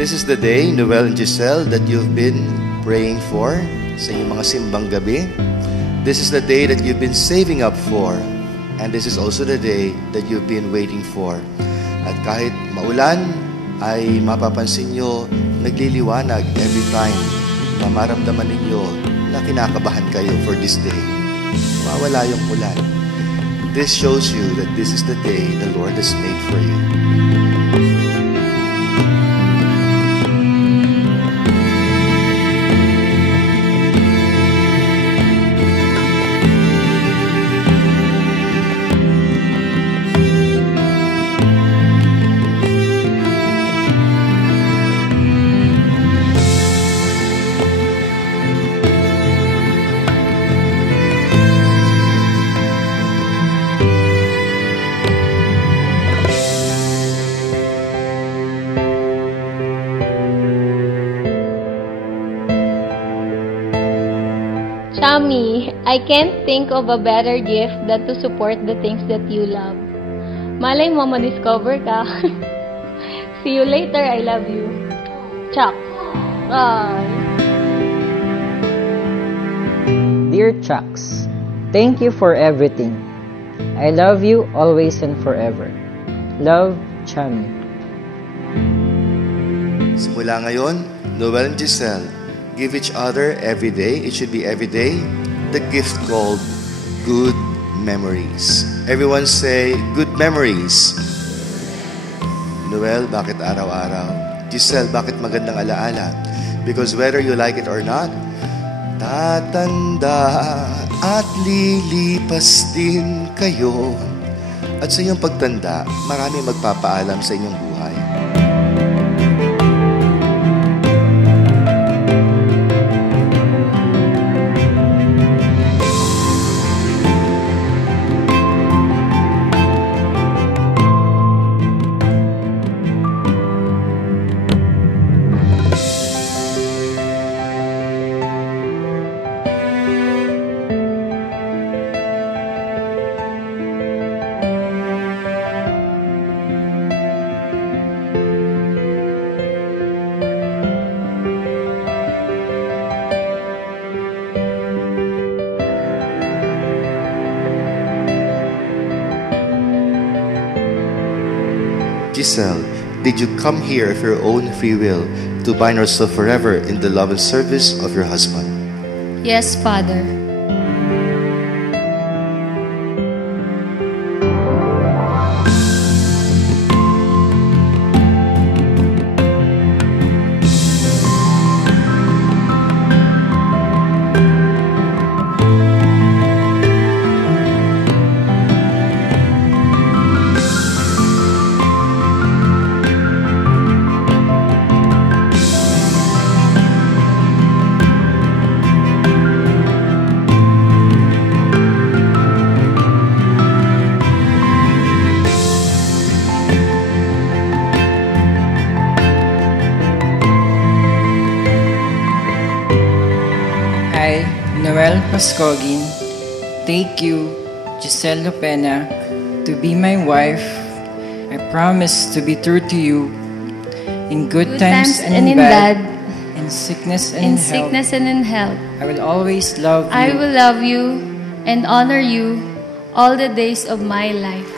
This is the day, Noel and Giselle, that you've been praying for sa inyong mga simbang gabi. This is the day that you've been saving up for. And this is also the day that you've been waiting for. At kahit maulan, ay mapapansin nyo, nagliliwanag every time na maramdaman ninyo na kinakabahan kayo for this day. Mawala yung ulan. This shows you that this is the day the Lord has made for you. Chami, I can't think of a better gift than to support the things that you love. Malay mo, ma-discover ka. See you later, I love you. Chuck. Bye. Dear Chucks, thank you for everything. I love you always and forever. Love, Chami. Simula ngayon, Noel and Giselle, give each other every day, it should be every day, the gift called good memories. Everyone say, good memories. Noel, bakit araw-araw? Giselle, bakit magandang alaala? Because whether you like it or not, tatanda at lilipas din kayo. At sa iyong pagtanda, marami magpapaalam sa inyong buhay. Giselle, did you come here of your own free will to bind yourself forever in the love and service of your husband? Yes, Father. I, Noel Pascogin, take you, Giselle Lopena, to be my wife. I promise to be true to you in good times and in bad, in sickness and in health. I will always love you. I will love you and honor you all the days of my life.